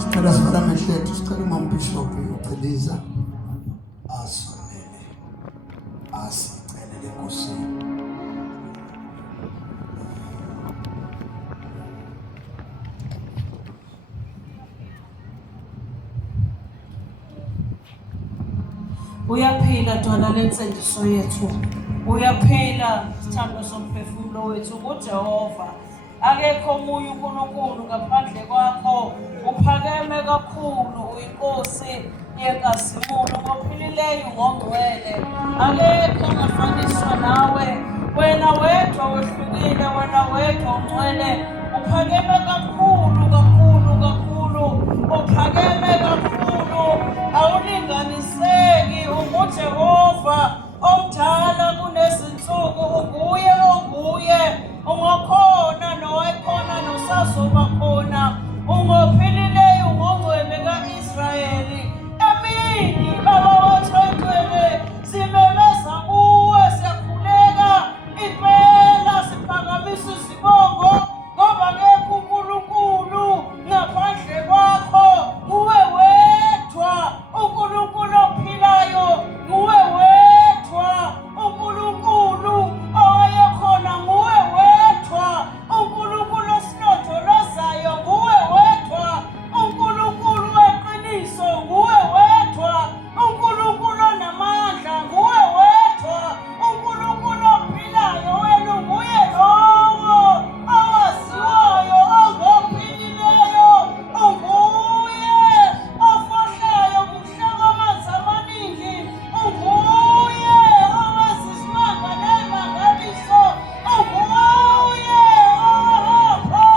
Sicela sivalamehlo ethu, sicela uMbishop uCeliza asonele asicelele enkosini. Uyaphila dwala lensendiso yethu, uyaphila sithando somphefumulo wethu kuJehova. Akekho omunye uNkulunkulu ngaphandle kwakho, uphakeme kakhulu, uyinkosi yenkazimulo, ngophilileyo ngongcwele. Akekho ongafaniswa nawe, wena wedwa wehlukile, wena wedwa ungcwele, uphakeme kakhulu kakhulu kakhulu, uphakeme kakhulu, awulinganiseki. UnguJehova omdala kunezinsuku, unguye onguye, ungakhona nowayekhona nosazoba khona, ungophilileyo ungongcwele ka-Israyeli. Emini baba wathwentwele simemeza kuwe, siyakhuleka impela, siphakamisa izibongo ngoba akekho uNkulunkulu ngaphandle kwakho. Nguwe wedwa uNkulunkulu ophilayo, nguwe wedwa uNkulunkulu owayekhona, nguwe wedwa uNkulunkulu osilondolozayo, nguwe wedwa uNkulunkulu weqiniso, nguwe wedwa uNkulunkulu onamandla, nguwe wedwa uNkulunkulu ophilayo. Wena unguye lowo owaziwayo, ongophilileyo, unguye ofohlayo kuhlaka amanzi amaningi, unguye owenza isimanga nemangaliso, unguye owapho,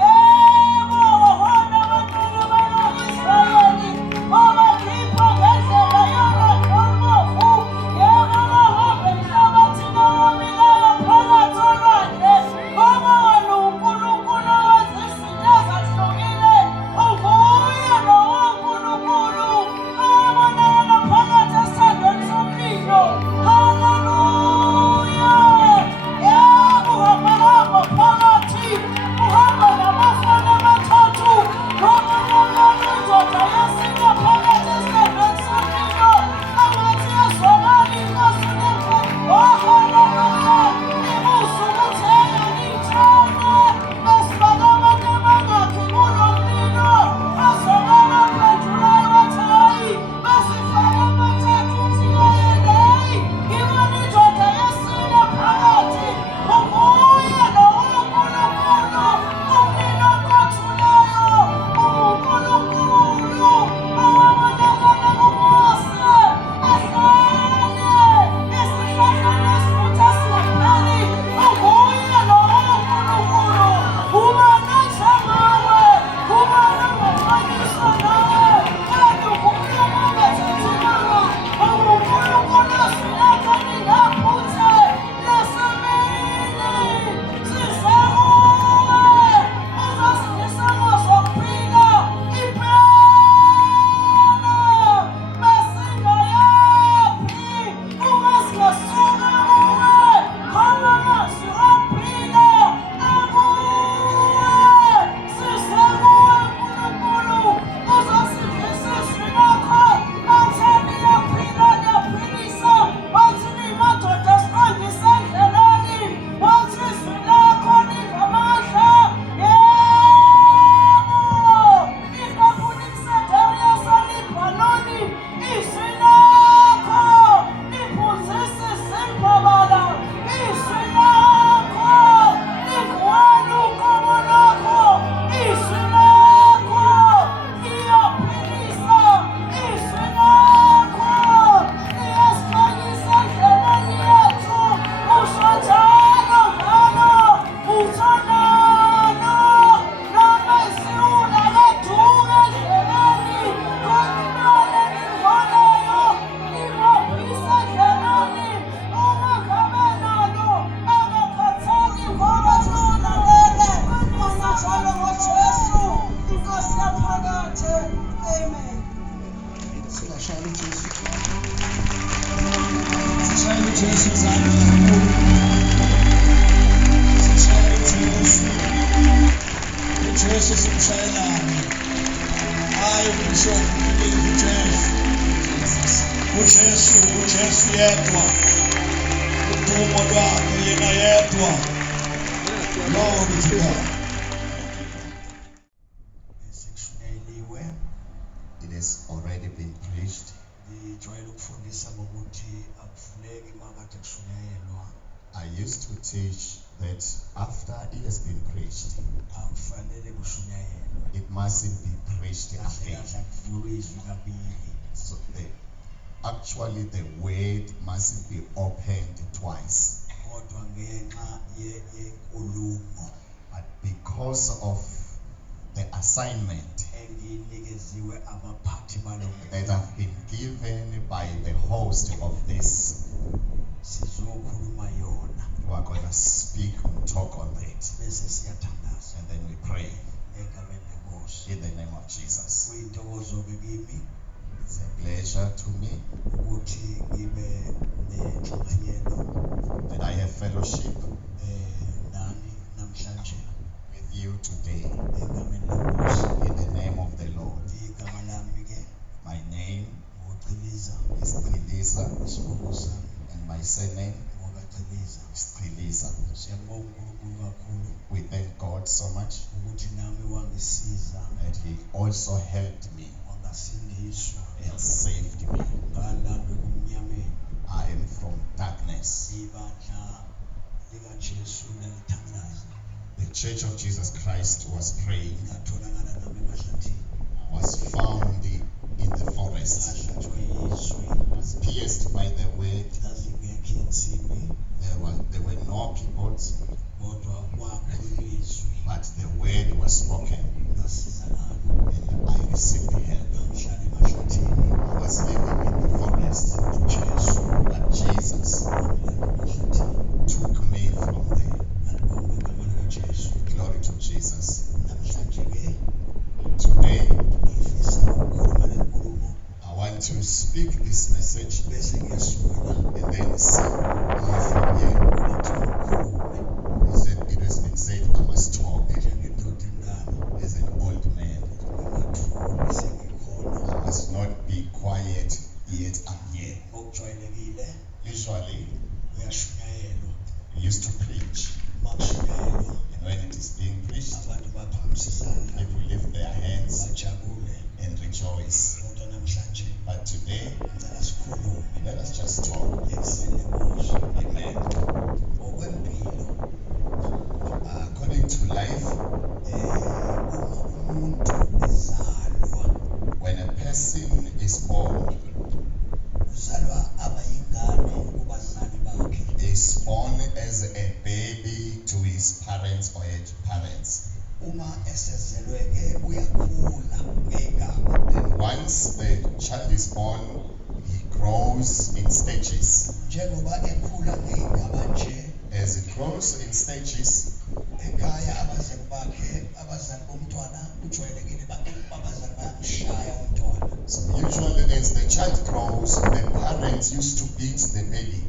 yebo, wahona abantwana bakwa-Israyeli, obakhipha ngendlela yamakholomovu, yebo, bahamba emhlabathini owomileyo phakathi olwandle, ngoba wena uNkulunkulu owenza izinto ezahlukile. Unguye lowo Nkulunkulu owabonakala phakathi esandweni somlilo. Haleluya! Yebo, uhamba phakathi, uhamba nabafana abathathu, wabonakala indoda yesine phakathi esandweni somlilo, angathi yazwakala inkosi uNkulunkulu. Oh, haleluya! Ibuso ukuthi eyangithane besifake abantu abangakhi kulo mlilo, azwakala aphendulayo wathi hayi, besifake abathathu uthi yayeleyi, ngibona indoda yesine phakathi. Unguye lowo Nkulunkulu, umlilo oqothulayo, unguNkulunkulu owabonakala kuMose ehlane esihlahleni esivutha singapheli. Unguye lowo Nkulunkulu. Ubani onjengawe? Ubani ongafaniswa nawe? Wena ungumlungu ongathethekanga, unguNkulunkulu osilapha ningaphuthe lesemini. Size kuwe uzosindisa ngozokuphila impela, besingayaphi uma singasuka kuwe, ngoba amazwi okuphila akuwe. Size kuwe Nkulunkulu, uzosindisa izwi lakho, bathani liyaphila liyaphilisa, bathi niyamadoda asiqondise endleleni, wathi izwi lakho lingamandla. Yebo, likaPulikisedari yaseLibanoni, izwi lakho liphuzisa izimbabala, izwi lakho linguwena uqobo lwakho, izwi lakho liyaphilisa, izwi lakho liyasikhanyisa endleleni yethu. Usho njalo ngalo, utsho nalo, noma isiwula leduka endleleni, konibale ningcweleyo, libophise endleleni. Uma ngabe nalo angakhathali ngoba sonakele, mina njalo ngoJesu, iNkosi yaphakade. Amen. Singashayela uJesu. Sishayele uJesu mzali kakhulu. Sishayele uJesu. uJesu simshayelane. live bishop uJesu yedwa udumo lwakhe yena yedwa. Glory to God. It has already been preached. I used to teach that after it has been preached, it mustn't be preached again. So actually the word mustn't be opened twice. But because of the assignment that have been given by the host of this, we are going to speak and talk on it, and then we pray in the name of Jesus. It's a pleasure to me that I have fellowship with you today in the name of the Lord. My name is Trilisa, and my surname is Trilisa. We thank God so much that He also helped me and saved me. I am from darkness. The Church of Jesus Christ was praying, was found in the forest, was pierced by the word. There were no people, but the word was spoken, and I received help. I was living in the forest, but Jesus took me from there. Glory to Jesus. Today, I want to speak this message and then see from here. It has been said I must talk as an old man. I must not be quiet, yet I'm here. Usually, we used to preach. And when it is being preached, people lift their hands and rejoice. But today, let us just talk. Amen. According to life, when a person is born, is born as a baby to his parents or her parents. Then once the child is born, he grows in stages. As it grows in stages, so usually as the child grows, the parents used to beat the baby,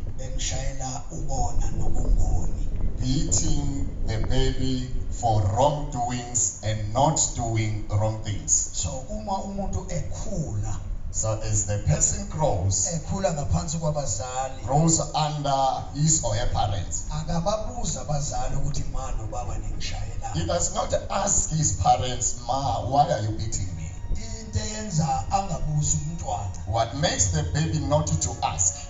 beating the baby for wrongdoings and not doing wrong things. So as the person grows under his or her parents, he does not ask his parents, "Ma, why are you beating me?" What makes the baby not to ask?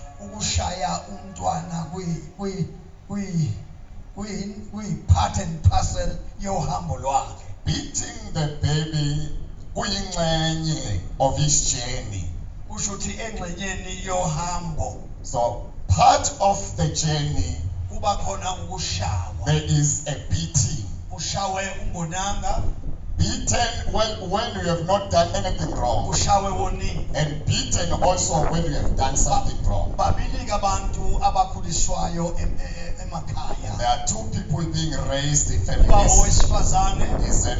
Part and parcel yohambo lwakhe. Beating the baby kuyingxenye of his journey. Kushuthi engxenyeni yohambo So part of the journey, kuba khona ukushawa. there is a beating. Ushawe ungonanga, Beaten when you have not done anything wrong, ushawe woni. and beaten also when you have done something wrong. Babili abantu abakhuliswayo emakhaya. There are two people being raised in Uba families. owesifazane Is a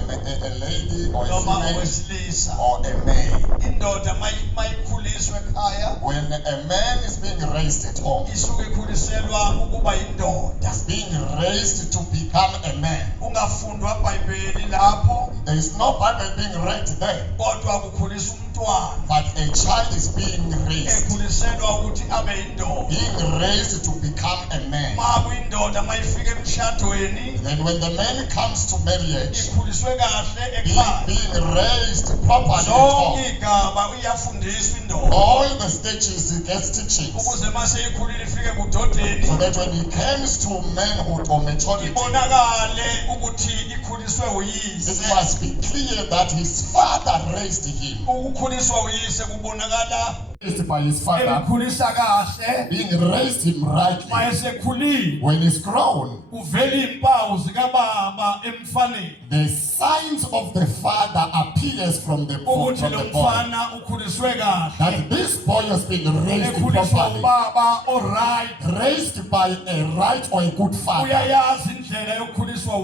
lady or a noma female owesilisa. or a male. Indoda mayikhuliswe ekhaya When a man is being raised at home, isuke ikhuliselwa ukuba indoda. is being raised to become a man. Ungafundwa eBhayibheli lapho There is no baby being raised there, kodwa kukhuliswa umntwana but a child is being raised. ekhuliselwa ukuthi abe yindoda. Being raised to become a man. Ma kuyindoda mayifika emshadweni Then when the man comes to marriage, ikhuliswe kahle ekhaya. being raised properly at home, Zonke igaba uyafundiswa indoda all the stages he gets teachings, ukuze mase ikhulile ifike budodeni so that when he comes to manhood or maturity, ibonakale ukuthi ikhuliswe it uyise. must be clear that his father raised him. Ukukhuliswa uyise kubonakala Raised by his father, emkhulisa kahle. being raised him rightly. Mayesekhulile When he's grown, kuvela impawu zikababa emfaneni the signs of the father appears from the ukuthi lo boy. mfana ukhuliswe kahle, That this boy has been raised ekhuliswa properly, ubaba oright, raised by a right or a good father. uyayazi indlela yokukhuliswa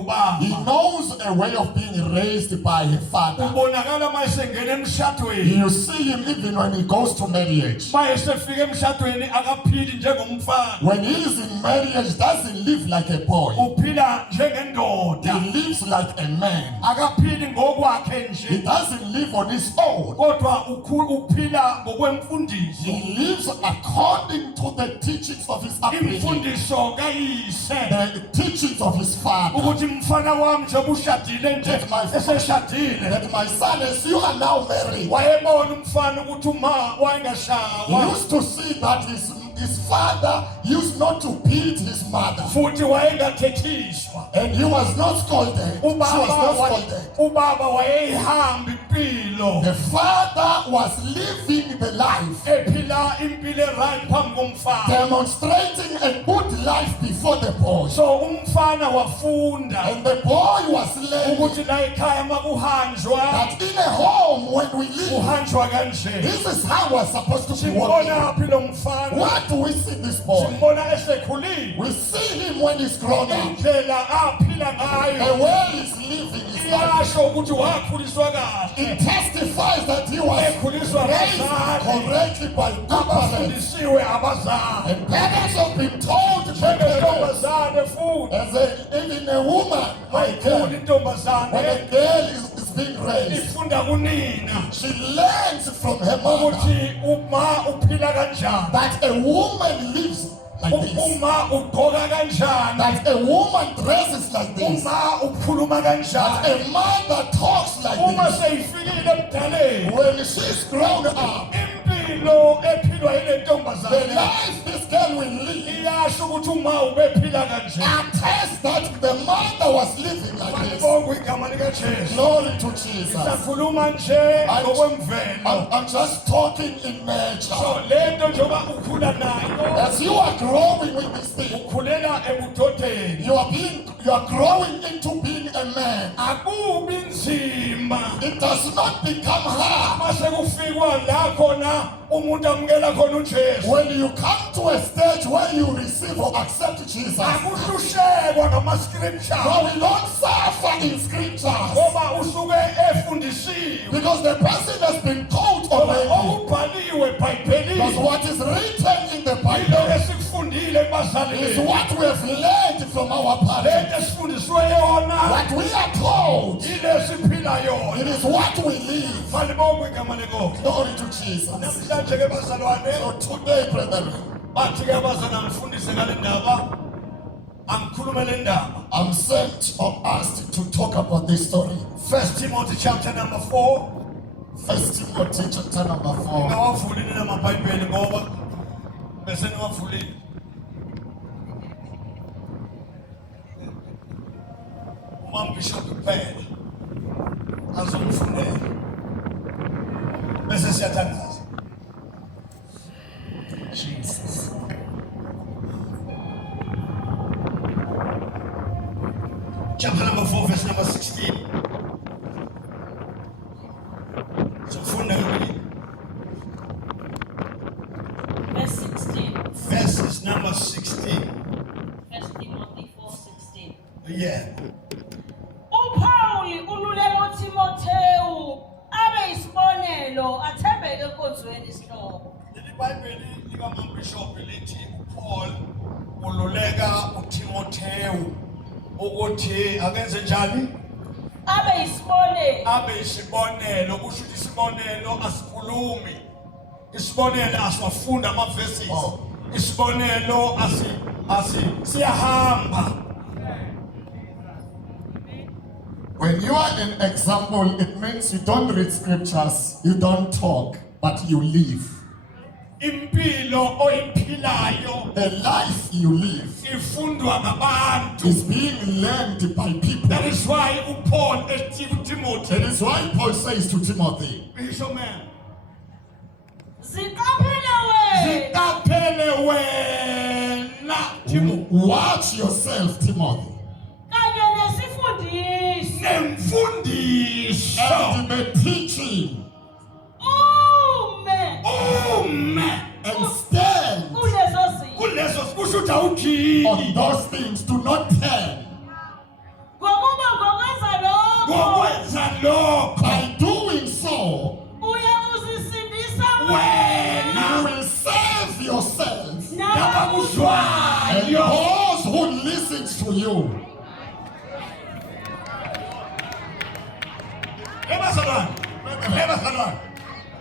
He ubaba. knows a way of being raised by a father. Ubonakala mayesengena emshadweni, You see him even when he goes to marriage. mayesefika emshadweni akaphili njengomfana, When he is in marriage, doesn't live like a boy. uphila njengendoda, He lives like a man. akaphili ngokwakhe He nje doesn't live on his own. kodwa uphila ngokwemfundiso, He lives according to the teachings of his upbringing, imfundiso kayise the teachings of his father. ukuthi mfana wami njengoba ushadile nje eseshadile. That my son, as you are now married, Wayebona umfana ukuthi uma he wayengashawa used to see that his father used not to beat his mother, futhi wayengathethiswa. and he was not scolded. She was not scolded. Ubaba wayeyihamba impilo The father was living the life, ephila impilo right phambi komfana. demonstrating a good life before the boy. So umfana wafunda And the boy was learning ukuthi la ekhaya makuhanjwa that in a home when we live, kuhanjwa kanje. this is how we're supposed to be walking. Simbona phi lo mfana? Where do we see this boy? Simbona esekhulile. We see him when he's grown up. Indlela aphila The ngayo way he's living his life. iyasho ukuthi wakhuliswa kahle. It testifies that he was Ekhuliswa raised abazali, correctly by good parents. abafundisiwe abazali. And parents have been told by parents, Njengentombazane futhi as even a woman, my girl, mayikhula when intombazane a girl is being raised, ifunda kunina she learns from her mother ukuthi uma uphila kanjani, that a woman lives like this, uma ugqoka kanjani, that a woman dresses like this, uma ukhuluma kanjani. a mother talks like Uma this. seyifikile ebudaleni, When she's grown up, impilo ephilwa yile the ntombazane life this girl will live iyasho ukuthi uma ubephila kanje. attests that the mother was living like this. Ngibonga igama likaJesu. Glory to Jesus. Sakhuluma nje ngokwemvelo. I'm just talking in nature. So lento njengoba ukhula nayo, As you are growing with this thing, ukhulela ebudodeni, you are growing into being a man. akubi nzima It does not become hard mase kufikwa la khona umuntu amukela khona uJesu. when you come to a stage where you receive or accept Jesus. Akuhlushekwa ngama-scripture No, we don't suffer in scriptures ngoba usuke efundisiwe, because the person has been taught ngoba already. okubhaliwe Because eBhayibhelini what is written in the yiloko Bible esikufundile kubazali is bethu. what we have learned from our Lento parents. esifundiswe yona What we are told, yile siphila it yona. is what we live. Malibonke igama lenkosi. Glory to Jesus. Namhlanje-ke bazalwane, So today, brethren, bathi-ke abazalwane ngifundise ngale ndaba, angikhulume le ndaba. I'm sent or asked to talk about this story. 1 Timothy chapter number 4. 1 Timothy chapter number 4. Ngawavulile namabhayibheli ngoba bese niwavulile. Umambishop kuphela azomfundela bese siyathandaza. Jesus. Chapter number 4 verse number 16. Sifunda ngini? Verse 16. Verses number 16. 1 Timothy 4:16. Yeah. uPauli ululela uTimotheyu abe isibonelo athembeke enkonzweni isihloko. Leli Bible likaMbishop lithi uPaul ululeka uTimotheyu ukuthi akenze njani? abe isibonelo. abe isibonelo. Kusho ukuthi isibonelo asikhulumi, isibonelo asiwafunda ama-verses, isibonelo siyahamba. When you are an example, it means you don't read scriptures, you don't talk, but you live. Impilo oyiphilayo, The life you live ifundwa ngabantu. is being learned by people. That is why uPaul ethi kuTimothy, That is why Paul says to Timothy, Bishop man, Ziqaphele wena. ziqaphele wena Timothy, watch yourself, Timothy, Kanye nesifundisi. nemfundiso, and the teaching, Ume. and stand Kulezo zinto. kulezo kusho ukuthi awujiki. on those things. Do not turn. Ngokuba ngokwenza lokho. Ngokwenza lokho By doing so, Uya uzisindisa you wena. will save yourself and nabakuzwayo. those who listen to you. Ebazalwane,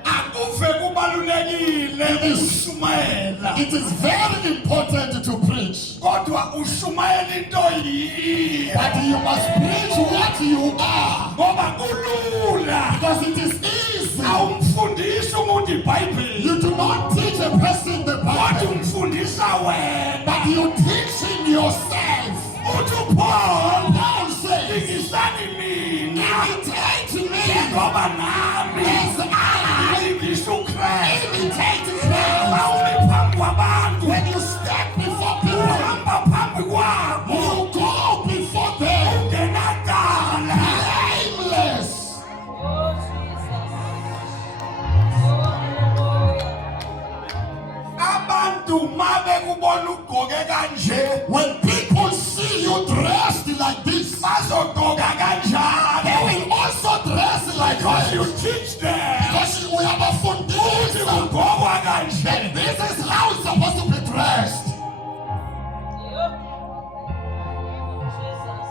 akuve kubalulekile ukushumayela, It is very important to preach, kodwa ushumayela into yiyo, but you must preach what you are, ngoba kulula. because it is easy. Awumfundisi umuntu iBhayibheli, You do not teach a person the kodwa Bible, umfundisa wena. but you teaching yourself. Uthi Paul, Paul says, ingisani mina imitate me njengoba nami as I ngiyisa uKristu. imitate Christ. Awumi phambi kwabantu, When you step before people, uhamba phambi kwabo, you go before them ungenadala. blameless. Oh Jesus. Oh hallelujah. Abantu mabe kubona ugqoke kanje, When people see you dressed like this, bazogqoka kanjalo. they will also dress like Because you this. teach them Because we have a ukuthi foundation. kugqokwa kanje. This is how it's supposed to be dressed. Yep. Jesus.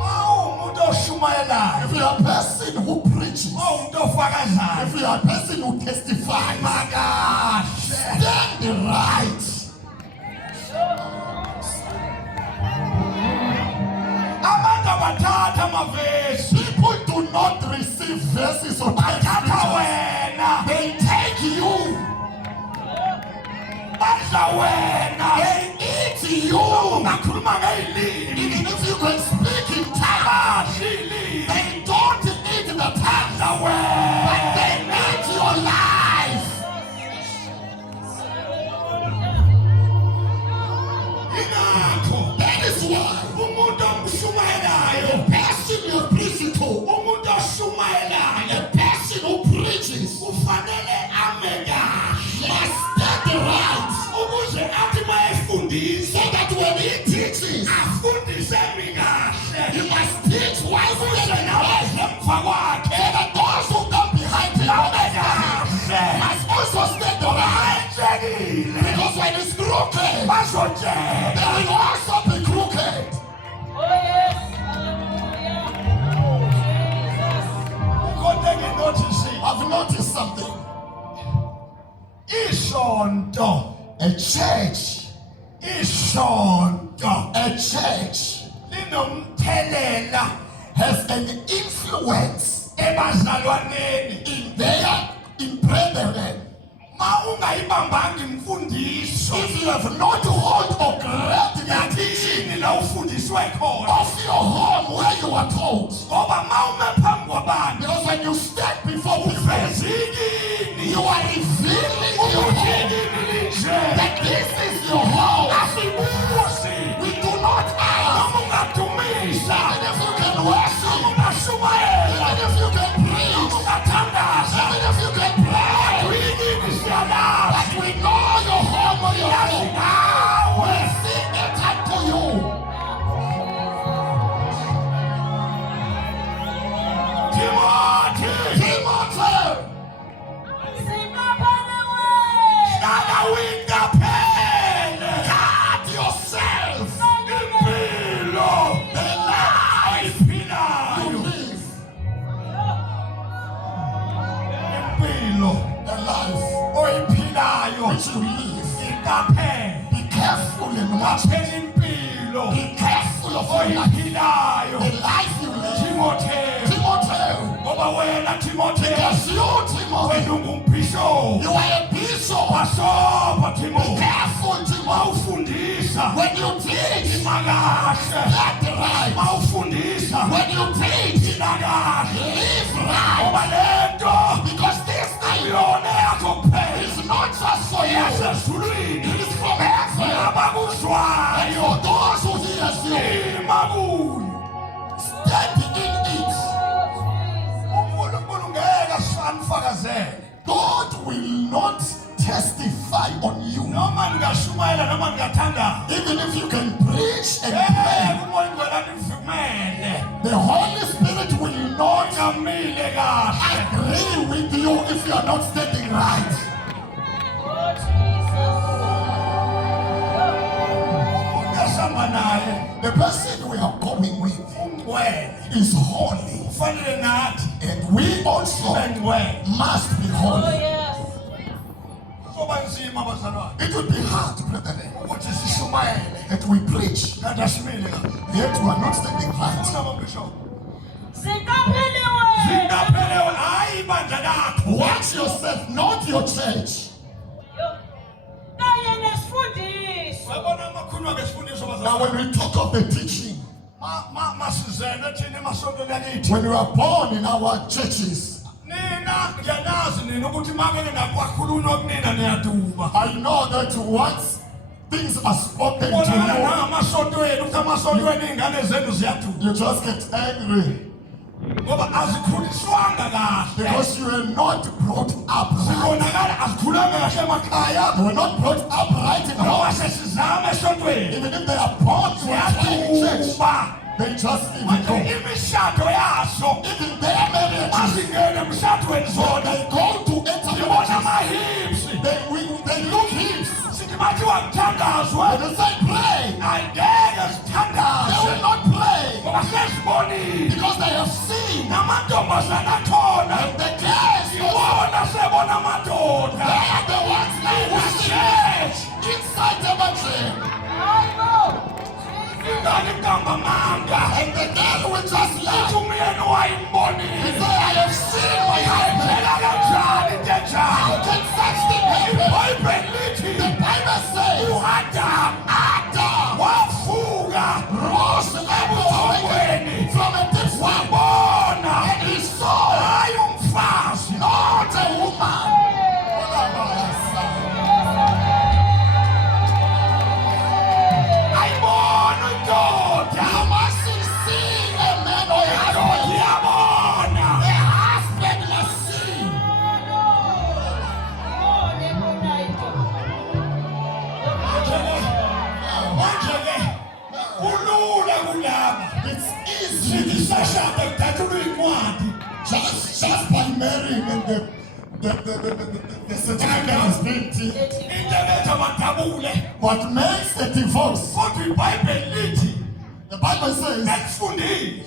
Umuntu oshumayelayo, If you are a person who preaches, umuntu ofakazayo, if you are a person who testifies, makahle. stand right. Abantu abathatha amavesi, People do not receive verses or bathatha scriptures. wena, They take you. badla wena. They eat you. Ungakhuluma ngeyilimi, Even if you can speak in tongues, badla ilimi, they don't eat the tongues, badla wena. but they eat your life. Ingakho That is why umuntu omshumayelayo, the person you're preaching to, umuntu oshumayelayo the person who preaches, kufanele ame kahle must stand right, ukuze athi uma efundisa so that when he teaches, afundise mi kahle, he must teach wisely ukuze and nawe right, emva kwakhe so that those who come behind him ame kahle. must also stand right. Ayejekile Because when it's crooked, bazojeka. they will also be crooked. Oh yes. Hallelujah. Jesus. Kodwa nginothisi I've noticed something. isonto, A church, isonto linomthelela has an influence ebazalwaneni. in brethren. Ma ungayibambanga imfundiso, If you have not hold or grabbed the teaching yathini la ufundiswe khona, of your home where you are taught, ngoba ma ume phambi kwabantu because when you stand before people, vezikini you are revealing your home, ujikini linje that this is your home. asibuzi. We do not ask. Noma ungadumisa, Even if you can worship, noma ungashumayela, even if you can preach, noma ungathandaza, even if you can pray, uyikini siyalazi. but we know your home or your home. Nawe We sing it unto you. Timothy, Timothy, Singaphana wena. hlala wingaphele. life oyiphilayo which you live. iqaphele Be careful in what qaphela impilo Be careful of your life. oyiphilayo The life you live. Timotheo Timothy. ngoba wena Timotheo Because you, Timothy, wena ungumbhishophu you are a bishop. wasoba Be Timotheo careful, Timothy. mawufundisa When you teach, imakahle get right. mawufundisa When you teach, inakahle live right. ngoba lento Because this thing ayona yakho kuphela is not just for you. yasezulwini It is from heaven. And abakuzwayo for those who hears you, ima kuyo stand in it. uNkulunkulu ngeke asifanifakazele God will not testify on you. noma ningashumayela noma ningathanda Even if you can preach and pray, umoya ngcwele nivumele the Holy Spirit will not ngamile kahle agree with you if you are not standing right. Oh, Jesus. ungasamba naye The person we are going with ungcwele is holy, kufanele nathi and we also bengcwele must be Oh, holy. yes. kuzoba nzima bazalwane It would be hard, brethren, ukuthi sishumayele that we preach, kanti asimile kahle yet we are not standing right. unababisho Sikapheliwe. singaphelewe hayi ibandla lakho Watch yourself, not your church. Yo. Kanye nesifundiso. uyabona amakhulu akesifundiso Now, bazalwane when we talk of the teaching, masizene thina emasontweni akithi when we are born in our churches, nina ngiyanazi nina ukuthi makele nakwakhulunywa kunina niyaduba I know that once things are spoken bonakala to nangamasontweni ukuthi amasontweni iy'ngane zenu ziyaduba you, you just get angry ngoba azikhuliswanga kahle because you were not brought up right. zibonakala azikhulanga kahle emakhaya You were not brought up right in ngoba our sesizama esontweni Even if they are born to a church, ziyaduba they just leave manje it go. imishado yazo Even their marriages, mazingene emshadweni zona they go to enter zibona marriages. amahipsi They look hips. sithi bathiwa kuthandazwe When they say pray, angeke they zithandaze will not pray ngoba sezibonile because they have seen. namantombazana akhona And the girls, iwona sebona they amadoda are the ones now who see church inside the bedroom. Hayibo. ingane mntamamanga And the girl will just laugh umyeni and wayimbonile say, I have seen my husband. phela kanjani into How enjalo can such thing happen? ibhayibheli lithi The Bible says, u-adam Adam wavuka rose ebuthongweni from a deep sleep, wabona and he saw hayi umfazi not a woman. ayibona indoda You mustn't see a man or a indoda husband. iyabona A husband must see. Yone khona into. manje-ke kulula kulaba It's easy sithi sashada kuthathulwa iy'ncwadi just by marrying and the certificate is being taken. into eletha amadabule What makes the divorce? kodwa ibhayibheli lithi The Bible says bekufundile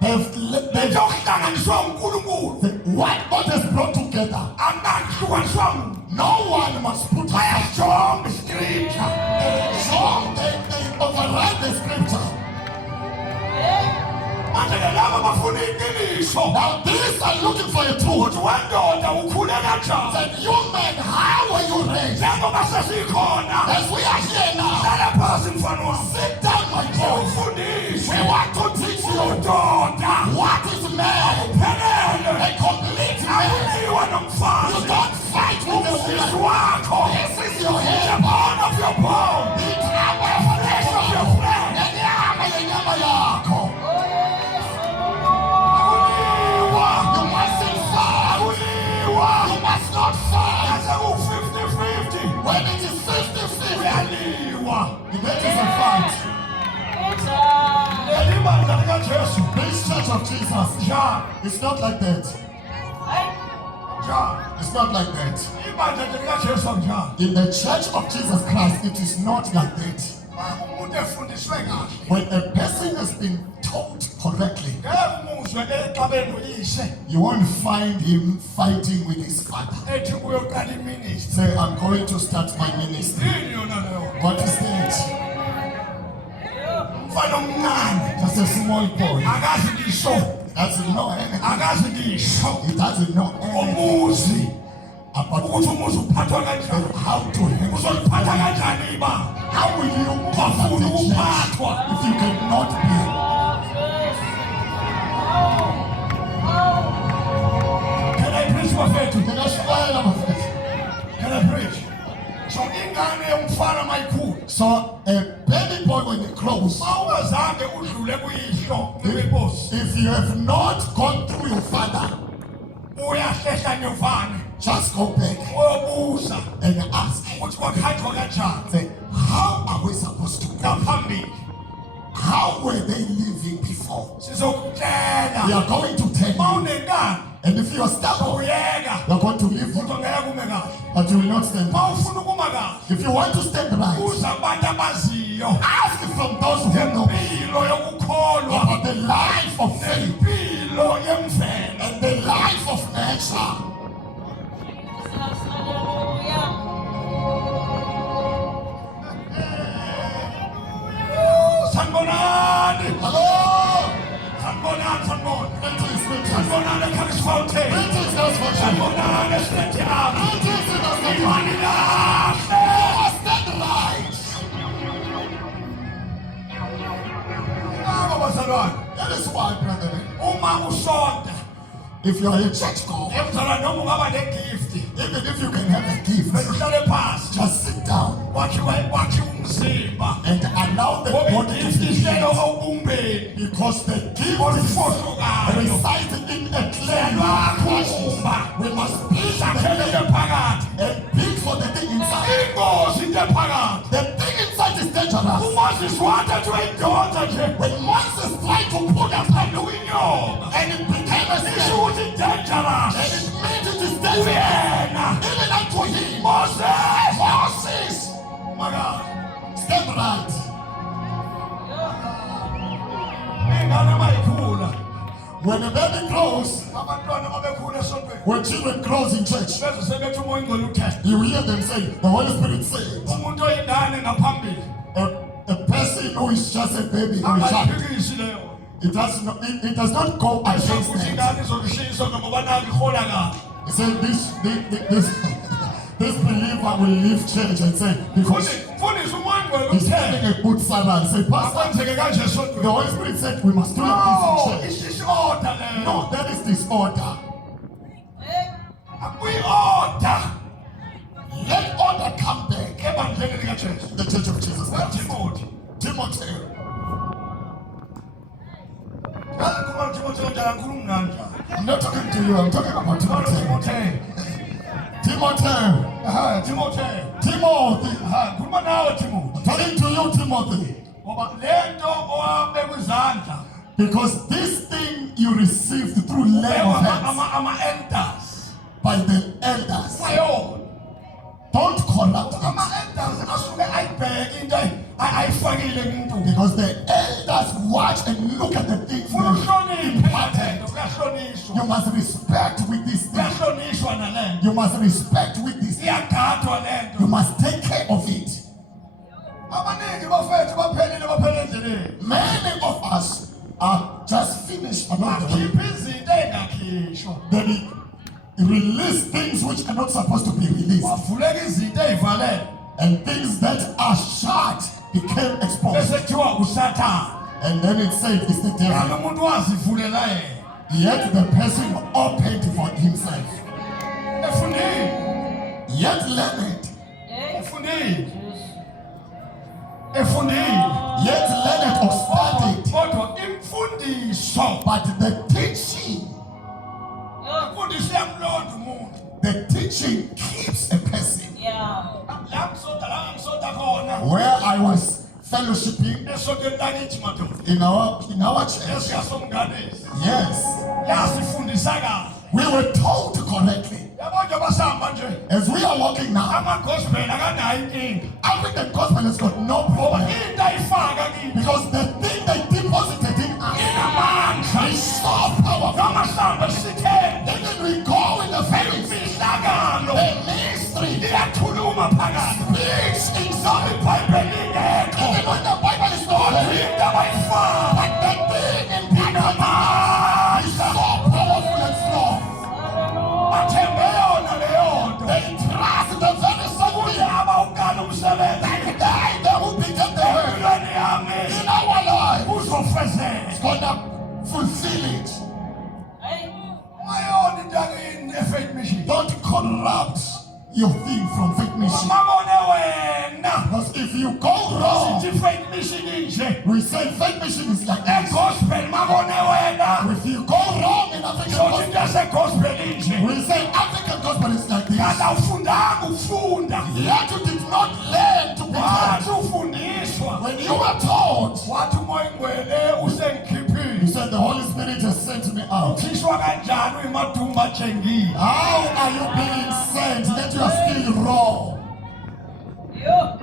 they've lento okuhlanganiswa unkulunkulu what God has brought together. angahlukaniswa muntu No one must put aside. bayajonga iscripture So they override the scripture. manje-ke laba bafuna iqiniso Now these are looking for a truth. ukuthi wendoda ukhule kanjani That you men, how were you raised? njengoba sesikhona As we are here now, hlala phasi mfana wami sit down, my boy. ufundiswe We want to teach you udoda what is man, uphelele a complete man. awuliwa You nomfazi don't fight with the umfundisi woman. wakho This is your the head. bone of your bone The power of flesh of your flesh Enyama yenyama yakho. Oh, yes. akuliwa You mustn't fight. akuliwa You must not fight. ase ku-50-50 When it is 50-50, uyaliwa that is a fight. Njani. leli bandla likajesu This church of Jesus, njani it's not like that. Hayi. njani It's not like that. ibandla likajesu njani In the church of Jesus Christ, it is not like that. umuntu efundiswe kahle When a person has been taught correctly, ngeke umuzwe exabeni uyise you won't find him fighting with his father. ethi uyoqala iministry. Say, I'm going to start my ministry. Yini yona leyo? What is that? Umfana omncane Just a small boy. akazi ngisho, Doesn't know anything. akazi ngisho He doesn't know anything umuzi about ukuthi umuzi uphathwa kanjani, how to handle uzoliphatha it. kanjani ibanga How will you ungafuni comfort the church ukuphathwa. if you cannot be? Can I preach bafethu? Can I swear on it? Can I preach? So ingane yomfana mayikhulu So a baby boy when he grows, mawungazange udlule kuyihlo ngeposi if you have not gone through your father, uyahlehla nyovane just go back uyobuza and ask. ukuthi kwakhanjwa kanjani Say, how are we supposed to go? ngaphambili. How were they living before? We Sizokutshela are going to tell you. mawunenkani And if you are stubborn, uyeka you are going to live, kodwa ngeke kume kahle. but you will not stand. Mawufuna ukuma kahle If you want to stand right, uza abantu abaziyo ask from those who know impilo yokukholwa about the life of faith impilo yemvelo. and the life of nature. Sanibonani, Hello? sanibonani, sanibonani. Greetings, greetings. Sanibonani eKallis Fountain. Greetings, God's fortune. Sanibonani eStadium. Greetings, in the city. Imani kahle. Stand right. Ngako bazalwane, That is why, brethren, uma usonda if you are a church goer, emzalwane noma ungaba negift even if you can have a gift, uhlale phansi just sit down wakhe umzimba and allow the ngoba body to igift be ihlelo healed. awubumbeni Because the gift olufohlokayo resides in a clay. lwakhumba We must build sakhele the phakathi and big for the thing inside. ingozi into ephakathi. The thing inside is dangerous. uMoses wanted to endonsa nje When Moses tried to put up uyinyoka and it became a isho snake, ukuthi dangerous and it meant it is dangerous. uyena Even unto him. Moses Moses, maka stand right. ingane mayikhula When a baby grows, abantwana mabekhula esontweni when children grows in church, beze sebethi umoya ingcwele uthe you hear them say, the Holy Spirit said, umuntu oyingane ngaphambili a person who is just a baby, who is child, angayiphikisi leyo it does not go against ukuthi that. ingane izolishisa ngoba nayo ihola kahle. He said, this believer will leave church and say, because Mfundisi umoya ingcwele he's uthe having a good salary. Say, Pastor, akwenzeke kanje the esontweni. Holy Spirit said we must do like this in church. Isisoda leyo No, that is disorder. akuyi-order Let order come back ebandleni likajesu. in the church of Jesus Christ. Timothy Timothy, ngakhuluma Timothy kanjani ngikhuluma ngani njani. I'm not talking to you, I'm talking about Timothy. Timothy Timothy, Timothy Timothy, ngikhuluma nawe Timothy I'm talking to you, Timothy, ngoba le nto owabekwa izandla because this thing you received through laying of hands ama-elders by the elders, ayona don't corrupt it. ama-elders asuke ayibheke into ayifakile kumuntu Because the elders watch and look at the things funa they uhloniphe imparted. kuyahlonishwa You must respect with this thing. kuyahlonishwa nale nto You must respect with this. iyagadwa le You nto. must take care of it. Abaningi bafethu baphele endleleni Many of us are just finished along the way. bakhipha izinto ey'ngakhishwa They release things which are not supposed to be released. kwavuleka izinto ey'valele And things that are shut became exposed. bese kuthiwa usathane. And then it said it's the Kanti devil. umuntu wazivulela yena Yet the person opened for himself. efundile Yet learned. efundile Yet learned or studied. kodwa imfundiso But the teaching, imfundiso iyamlonda umuntu. the teaching keeps a person. La ngisoda khona Where I was fellowshipping esontweni lakithi madoda in our church, esiyasomnganezi yes, yasifundisa kahle we were told correctly. yabo nje basahamba nje As we are walking now, amagospel akanayo inkinga I think the gospel has got no ngoba problem. into ayifaka kithi Because the thing they deposited in us Don't corrupt your thing from fake mission. Mamone wena. Because if you go wrong, Sithi fake mission inje. we say fake mission is like this. Gospel mamone wena. If you go wrong in African So gospel, just gospel inje. we say African gospel is like this. Kana ufundanga ufunda. Yet you did not learn to be Wathi taught. ufundiswa. When you were taught, Wathi umoya ngwele usengikhiphile. you said the Holy Spirit has sent me out. Ukhishwa kanjani uyimadumba jengile. How are you being sent that you are still raw? Yo.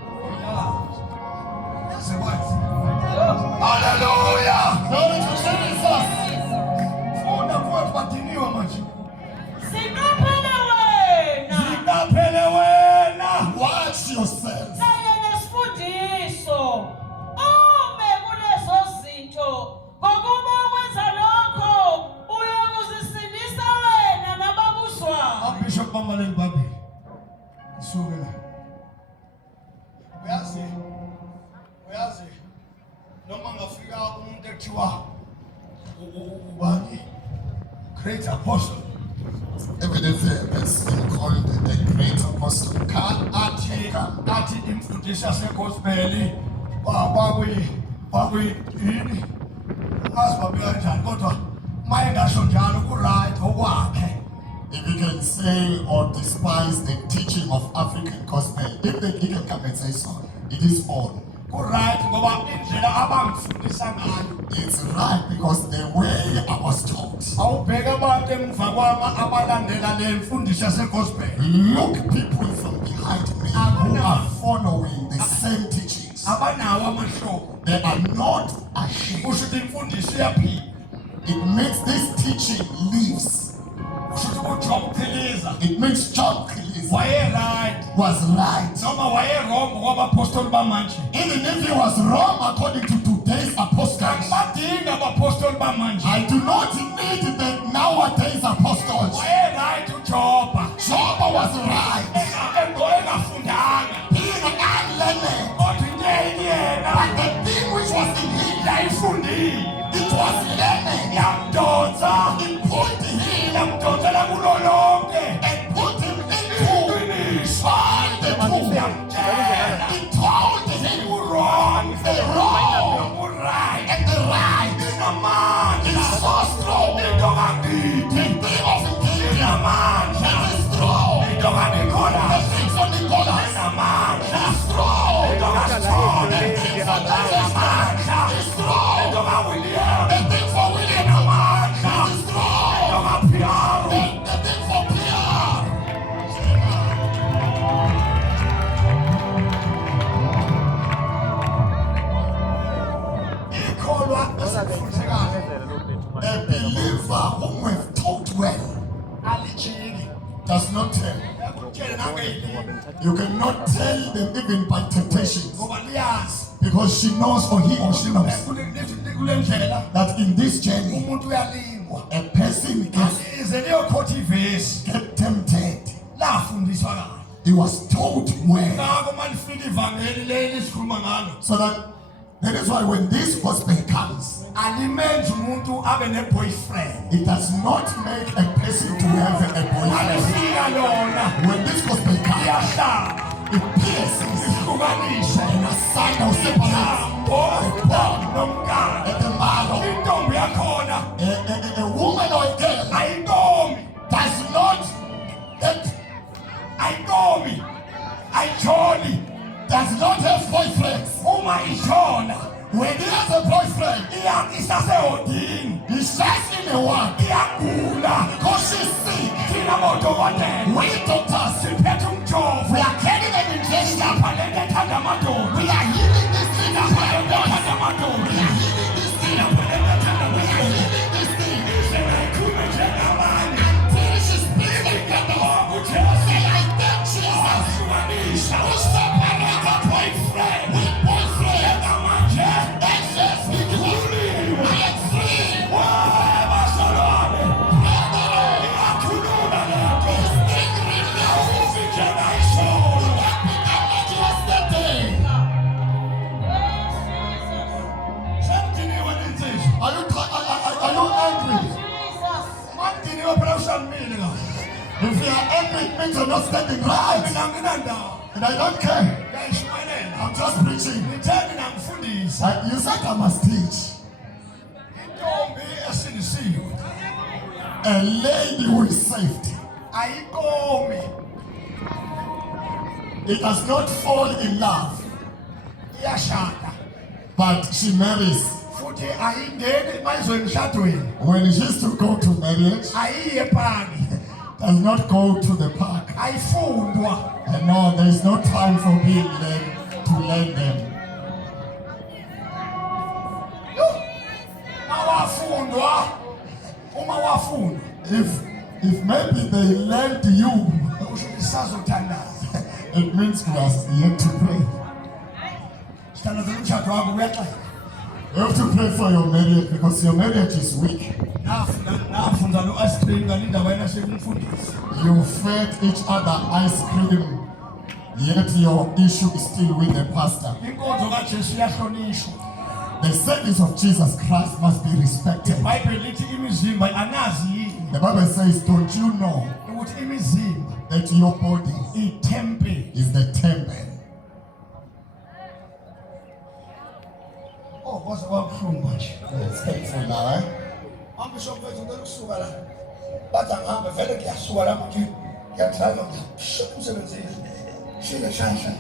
Hallelujah. Glory to Jesus. Funda kwethu badiniwe manje. Sinophele wena. Sikaphele wena. Watch yourself. Kanye nesifundiso. Ume kulezo zinto. Ngokuba ukwenza lokho uyokuzisindisa wena nababuswa. Bishop Bamaleng Babi. Suke la. Uyazi noma ngafika umuntu ekuthiwa ubani great apostle Even if a person called a great apostle can athi imfundiso yasegospel yini azibabe kanjani kodwa mayengasho njalo ku-right okwakhe. if you can say or despise the teaching of African gospel, if he can come and say so, it is all. Ku-right ngoba indlela abangifundisa ngayo. It's right because the way I was taught. Awubheke abantu emva kwami abalandela le mfundiso yasegospel. Look, people from behind me who are following the same teachings. Abanawo amahlobo. They are not ashamed. Kusho ukuthi imfundiso iyaphila. It makes this teaching lives. Kusho ukuthi uJob Philiza It makes John Cleese waye-right was right. noma waye-wrong kwabapostoli bamanje. Even if he was wrong according to today's apostles, Angibadingi abapostoli bamanje. I do not need the nowadays apostles. Waye-right uJoba. Job was right. Engafundanga. Being unlearned. Kodwa into eyini yena But the thing which was in him, yayifundile. it was learning. Yamdonsa. It pulled him Yamdonsela kulo lonke. and put him into Iqiniso. all the truth. Yamtshela. It told him U-wrong. the wrong U-right. and the right. Inamandla. It's so strong. Into kangithi. The thing of him Inamandla. is strong. Into The kaNicholas. thing for Nicholas Inamandla. is strong. Into kaSithole. The thing for Inamandla. is strong. Into kaWilliam. The thing for William Inamandla. is strong. Into kaPiaro. The thing for Pierre. Ikholwa esifundisekayo. A believer whom we've taught well Alijiki. does not tell. Yakutshele nangeyilini. You cannot tell them even by temptations Ngoba liyazi. because she knows or he or she knows Kule ndlela that in this journey umuntu uyalingwa. a person gets Ize liyokhotha ivesi. tempted. Lafundiswa kahle. He was taught well. Ngakho malifika ivangeli leli sikhuluma ngalo. So that is why when this gospel comes, Alimenzi umuntu abe ne-boyfriend. it does not make a person to have a boyfriend. Alifika lona. When this gospel comes, Iyahlala. it pierces Ihlukanise. and assign or separate Umthambo nomkakhe. at the model. Intombi yakhona A woman or a girl ayintombi. does not Ayintombi. Ayitshoni. does not have boyfriends. Uma itshona. When he has a boyfriend, Isasehodini. he says in a word, Iyagula. because she's sick. Thina bodokotela. We doctors, Siphethe umjovo. we are getting an injection. Lapha lento ethanda amadoda. We are healing this thing. Lapha lento ethanda amadoda. We are healing this thing. Lapha lento ethanda We are amadoda. healing this thing. Indlela ikhulume njengabanye. Until she speaks like that. UJesu Say, I thank Jesus. wahlukanisa. Who separates a boyfriend with boyfriend. Njengamanje. Access become. I am free. Webasolwane. Brethren, Iyakhuluma lento. this thing angry, it means you're not standing right. mina anginandawo And I don't care. ngiyayishumayela I'm just preaching. ngitheni namfundisa You said I must teach. intombi esindisiwe A lady who is saved. ayikomi It does not fall in love, iyashada but she marries. futhi ayingeni mayizwe emshadweni When she's to go to marriage, ayiye epaki does not go to the park. ayifundwa And no, there is no time for being led to learn them. mawafundwa uma wafundwa If maybe they learned you, kusho ukuthi sazothandaza it means we are yet to pray. sithandazela umshado wakho kuyaxela You have to pray for your marriage because your marriage is weak. nafunza lo astrin ngalindaba yena sekumfundisa You fed each other ice cream, yet your issue is still with the pastor. inkonzo kajesu iyahlonishwa The service of Jesus Christ must be respected. ibhayibheli lithi imizimba anazi yini The Bible says, don't you know ukuthi imizimba that your body itempeli is the temple? oh kwaze kwabuhlungu manje It's painful now, eh? ambishop wethu ngeke kusuka la bathi angihambe vele ngiyasuka lapho nje ngiyadrayiva ngiyashona umsebenzini shile shasha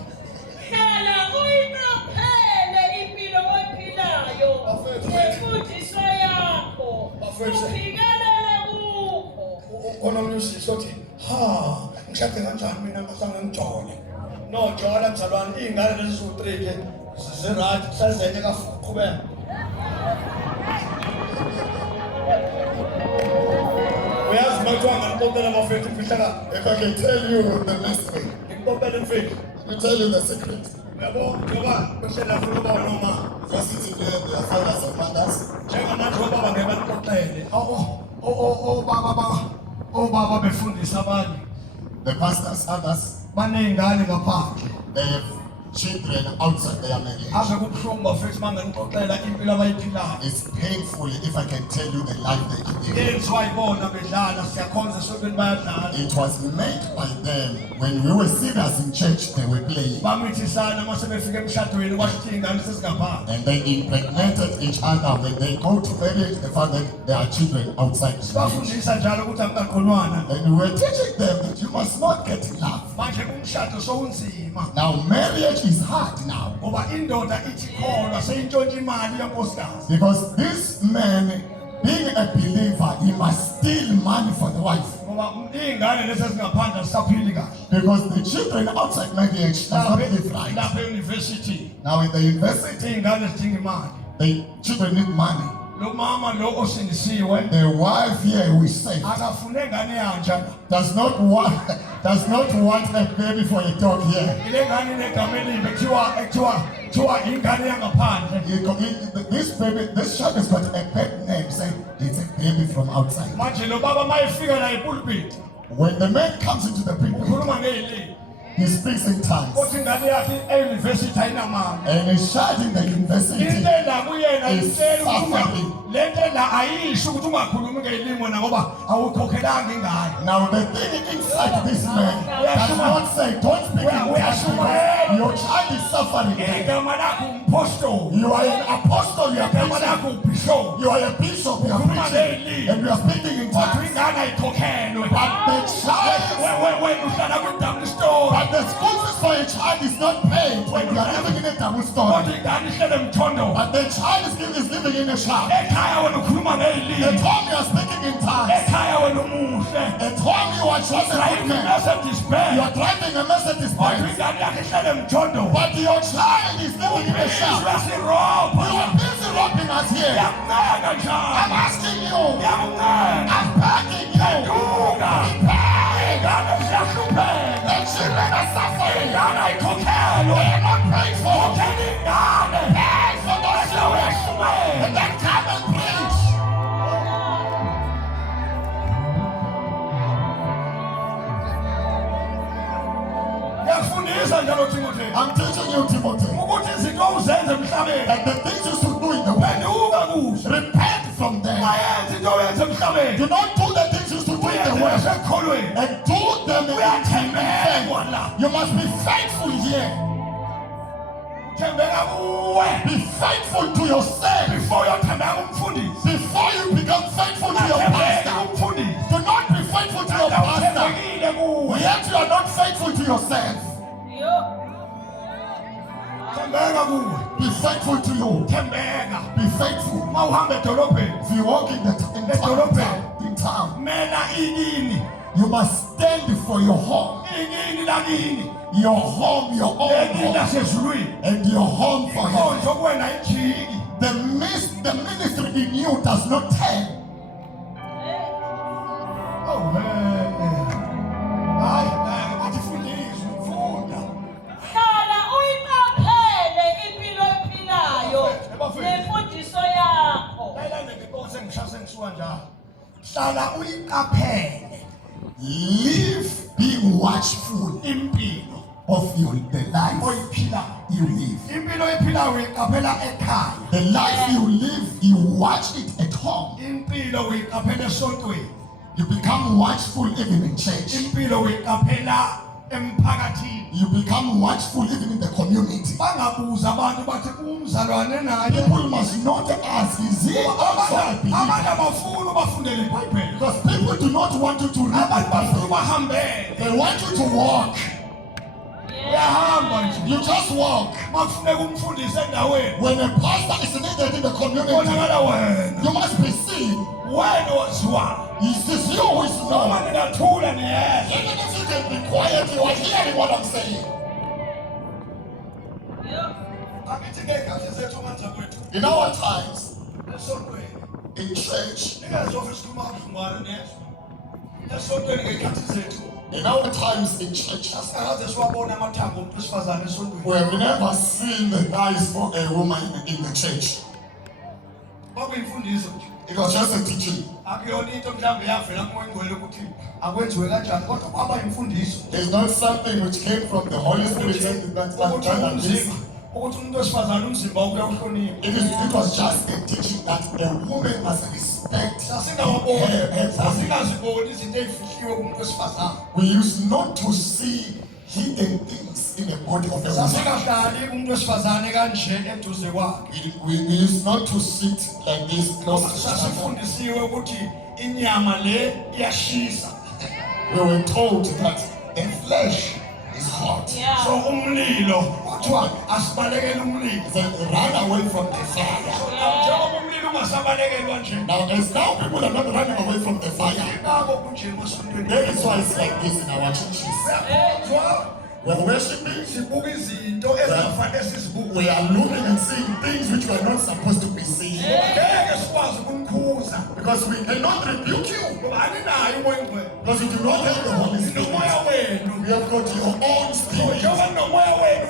Hlala uyiqaphele impilo oyiphilayo Bafethu. nemfundiso yakho. Bafethu. Ufikelele kukho. onomnye usisi othi ha ngishade kanjani mina ngasange ngijole no jola mzalwane iy'ngane lezi ziwu-3 ke zirayithi kusazenye qhubeka uyazi uma kuthiwa nganipopela bafethu imfihlaka If I can tell you the mystery, ngikupopela imfihlo let me tell you the secret. yabo njengoba behlela funa uba noma Just sitting there, there are fathers and mothers. njengamanje obaba ngeke banixoxele obaba befundisa abanye The pastors, others, baney'ngane ngaphandle they have children outside their marriage. ave kubuhlungu bafethu uma nganixoxela impilo abayiphilayo It's painful if I can tell you the life they live. yenziwa yibona bedlala siyakhonza esokweni bayadlala It was made by them. When we were serious in church, they were playing. bamithisana uma sebefika emshadweni kwashithi iy'ngane sezingaphandle And they impregnated each other. When they go to marriage, they found that there are children outside. marriage. sibafundisa njalo ukuthi angikaqonwana And we were teaching them that you must not get in love. manje umshado sowunzima Now, marriage is hard now. ngoba indoda ithi kholwa seyintshontsha imali yankosikazi Because this man, being a believer, he must steal money for the wife. ngoba iy'ngane lezi ezingaphandle zisaphili kahle Because the children outside marriage does not live right. lapha eyunivesithi Now, in the university, iy'ngane zidinga imali the children need money. lo mama lo osindisiwe The wife here who is saved akafune engane yantsha does not want a baby for a dog here. ile ngane inegama elimbi kuthiwa ingane yangaphandle This child has got a bad name, saying it's a baby from outside. manje lo baba uma efika la epulpiti When the man comes into the pulpit, ukhuluma ngey'limi he speaks in tongues kodwa ingane yakhe eyunivesithi ayinamali and he's shouting the university. into ela kuyena Is itshela ukuthi suffering. le nto ela ayisho ukuthi ungakhulumi ngey'limi wena ngoba awuyikhokhelanga ingane Now the thing inside this man does not say, don't speak in tongues. Your child is suffering. igama lakho umpostoli You are an apostle, you are igama preaching. lakho ubhishophu You are a bishop, you are preaching, and you are speaking in kodwa tongues. ingane ayikhokhelwe But the child, wena uhlala kwi-double story but the school fees for a child is not paid when you are living in a double kodwa story. ingane ihlele emthondo But the child is living in a shop. ekhaya wena ukhuluma At ngey'limi home you are speaking in tongues. ekhaya wena umuhle At home you are just a good man. Mercedes You Benz are driving a Mercedes kodwa Benz. ingane yakhe ihlele emthondo But your child is living in a shop. yasirobha You are busy robbing us here. yakuncenga I'm njani asking you. yakuncenga I'm begging you. duka Pay. ingane ziyahlupheka The children are suffering. ingane ayikhokhelwe They are not paid for. khokhela ingane Pay for those bese children. uyahlupheka And then come and preach. ngiyakufundisa njalo Timotheo I'm teaching you, Timothy, ukuthi izinto uzenze emhlabeni that the things you should do in the world, phenduka kuzo repent from them. ungayenzi into oyenze emhlabeni Do not do the things you should do in the uyenze world, nasekukholweni and do the them you must be faithful here. Be faithful to yourself before you become faithful to your pastor. Do not be faithful to your pastor, yet you are not faithful to yourself. Be faithful to you. Be faithful. If you walk in town, you must stand for your home. Your home, your own home, and your home for heaven. The ministry in you does not turn. Hlala uyiqaphele impilo ephilayo nemfundiso yakho. Hlala uyiqaphele. Live being watchful of the life you live. The life you live, you watch it at home. You become watchful even in church. You become watchful even in the community. People must not ask, is he also a believer? Because people do not want you to read the Bible. They want you to walk. You just walk. When a pastor is needed in the community, you must be seen. Is this you who is known? Even if you can be quiet, you are hearing what I'm saying. In our times, in church, in our times in churches, we have never seen the thighs for a woman in the church. It was just a teaching. It's not something which came from the Holy Spirit that was done on this. It was just a teaching that a woman must respect her. We used not to see hidden things in the body of a woman. We used not to sit like this close to each other. We were told that the flesh is hot. So run away from the fire. Now as now people are not running away from the fire. That is why it's like this in our churches. We are worshiping. We are looking and seeing things which we are not supposed to be seeing. Because we cannot rebuke you. Because you do not have the Holy Spirit. We have got your own spirit.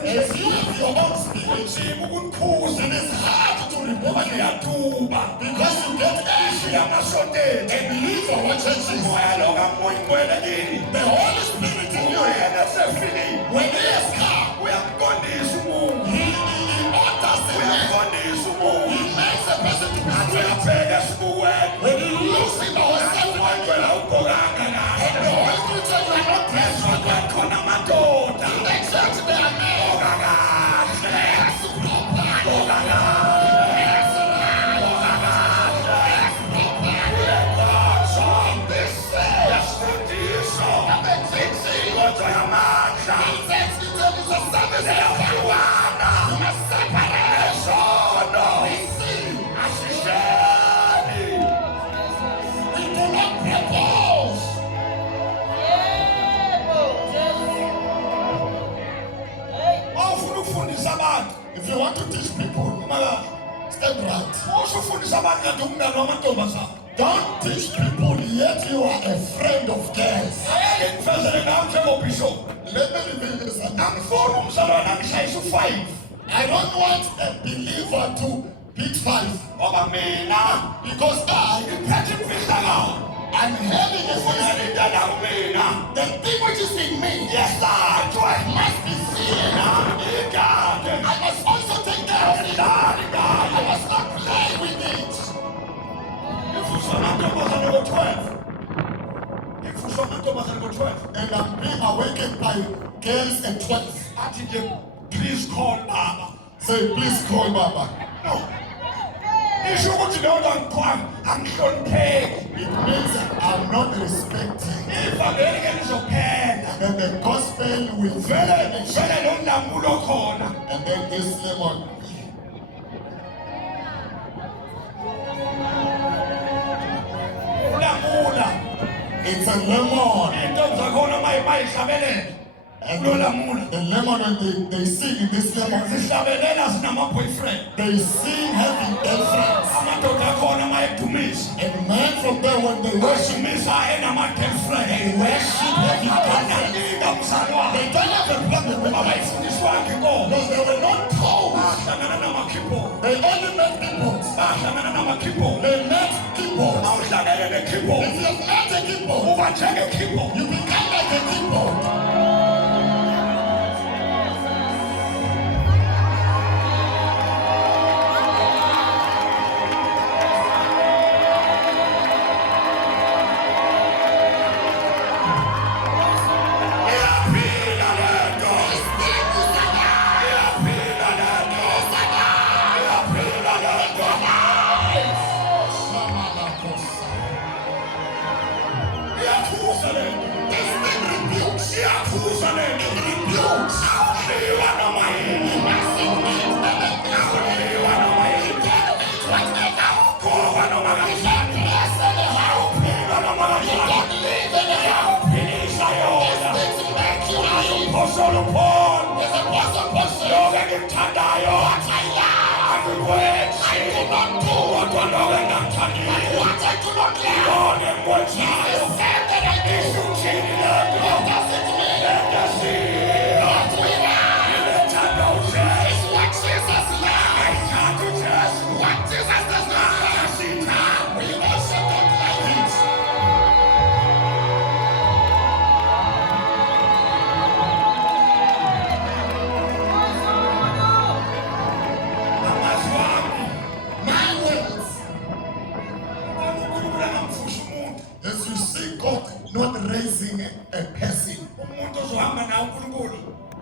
If you have your own spirit, it is hard to rebuke you. Because you get angry and leave our churches. The Holy Spirit in you, when he has come, he alters the man. He makes a person to be straight. When you lose him ourselves, and the Holy Spirit says you are not blessed with that. In the church there are men. If you want to teach people, stand right. Don't teach people yet you are a friend of theirs. Let me reveal this. I don't want a believer to beat 5. Because I'm having a feeling. The thing which is in me, must be seen. I must also take care of it. I must not play with it. And I'm being awakened by girls at 12. Please call Baba. Say, please call Baba. No. Isho ukuthi leyo nto angihlonipheki. It means I'm not respecting. Ivangeli ke lizophela. And the gospel will finish. Vele lo mlamulo khona. And then this lemon. Ulamula. It's a lemon. Into zakhona mayihlabelela. And the lemon, when they sing in this lemon, Sihlabelela sinama-boyfriend. they sing having girlfriends. Amadoda akhona mayedumisa. And men from there, when they worship, Dumisa enama-girlfriend. they worship having girlfriends. Abaninga mzalwane. They don't have a problem with that. Abayifundiswanga inkomo. Because they were not told. Bahlangana nama-keyboard. They only met keyboards. Bahlangana nama-keyboard. They met keyboards. Awuhlangene ne-keyboard. If you have met a keyboard, Uba njenge-keyboard. you become like a keyboard. Iyaphila le nto. Iyaphila le nto. Iyaphila le nto. Iyakhuza le nto. Iyakhuza le nto. Awudliwa noma yini. Awudliwa noma yini. Awugqokwa noma kanjani. Awuphila noma kanjani. Awuphilisa yona. Apostle Paul. Lokho engikuthandayo. Angikwenzi. Kodwa lokho engingakuthandiyo. Yona engikwenzayo. Isuthini le nto. Lendasiyo. Ilethanda uJesu. Ayithanda uJesu. Ayasitha. Amazwi wami. My words, uNkulunkulu angamfushi umuntu. as you see God not raising a person, Umuntu ozohamba naye uNkulunkulu.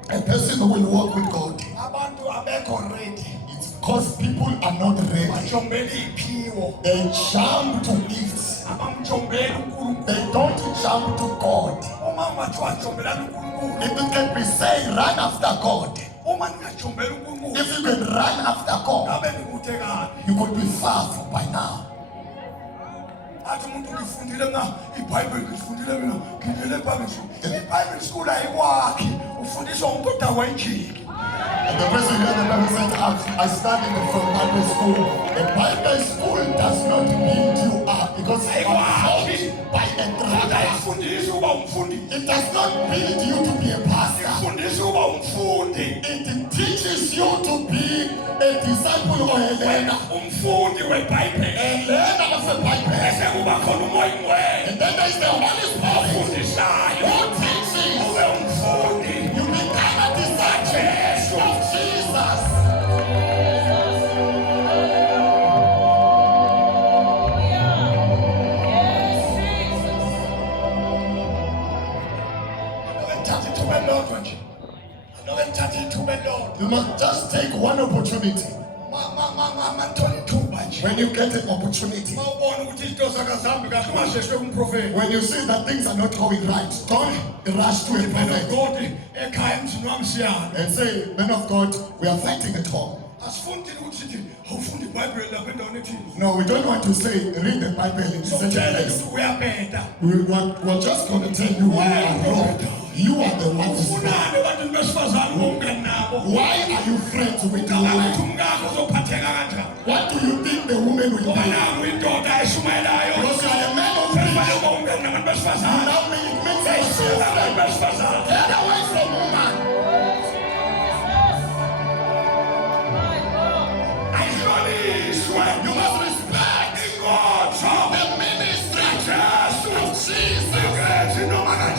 a person who will walk with God. Abantu abekho ready. It's because people are not ready. Bajombela iy'phiwo. They jump to it. Abamjombela uNkulunkulu. They don't jump to God. Uma ungathiwa jombelana uNkulunkulu. If you can be saying run after God, Uma ningajombela uNkulunkulu. if you can run after God, Ngabe ngikude kabi. you could be far from by now. Athi umuntu ngifundile iBhayibheli ngifundile mina. Ngidlule eBhayibheli school. iBhayibheli school ayikwakhi. Ufundiswa umuntu odakwa injini. And the person here, the Bible said, I studied from Bible school. The Bible school does not build you up because you are taught by a Kodwa trainer. ifundisa ukuba umfundi. It does not build you to be a pastor. Ifundisa ukuba umfundi. It teaches you to be a disciple or a learner. Umfundi weBhayibheli. A learner of the Bible. Bese kuba khona umoya ingcwele. And then there is the Holy Spirit Ofundisayo. who teaches. Ube umfundi. You become a disciple of Jesus. You must just take one opportunity. When you get an opportunity, when you see that things are not going right, don't rush to a prophet and say, men of God, we are fighting at home. No, we don't want to say, read the Bible in certain place. We're just going to tell you you are wrong. You are the one who's wrong. Why are you friends with the woman? What do you think the woman will do? Because you are a man of faith. Now it makes you get away from woman. You must respect the ministry of Jesus.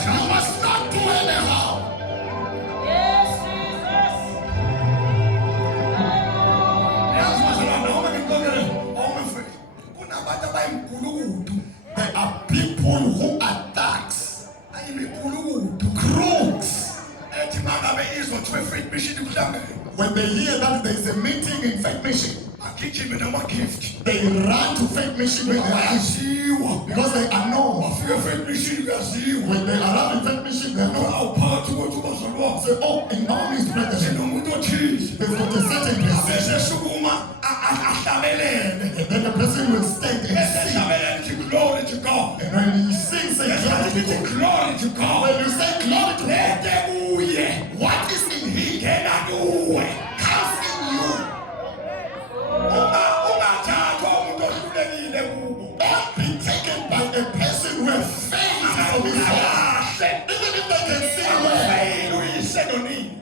You must not do anyhow. There are people who are thugs. When they hear that there is a meeting in Faith Mission, they run to Faith Mission with their gifts because they are known. When they arrive in Faith Mission, they know. Say, oh, in all these brothers, they've got a certain position. And then the person will stand and sing. And when he sings, say glory to God. When you say glory to God, what is in him comes in you. Don't be taken by a person who has failed from his heart. Even if they can sing well,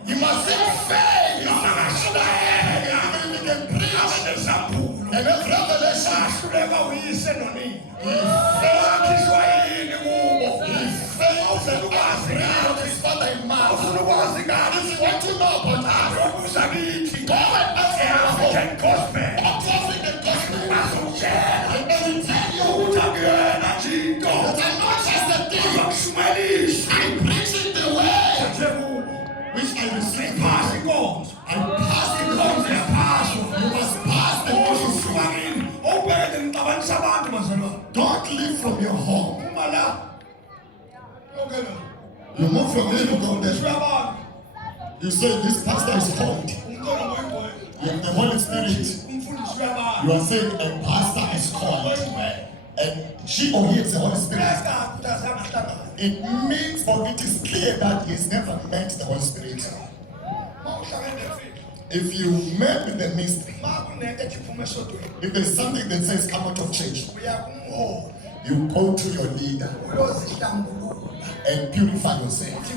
you must sing faith. Even if you can preach and have revelation. He fails and asks of his father in mouth. If you want to know about us, go and ask African gospel. African gospel. And they will tell you that I'm not just a thing. I'm preaching the word which I receive. Passing on. I'm passing on the pass. You must pass the gospel. Don't live from your home. You move from living from there. You say this pastor is called. You have the Holy Spirit. You are saying a pastor is called. And she or he is the Holy Spirit. It means, or it is clear that he's never met the Holy Spirit. If you met with the mystery, if there's something that says come out of church, you go to your leader and purify yourself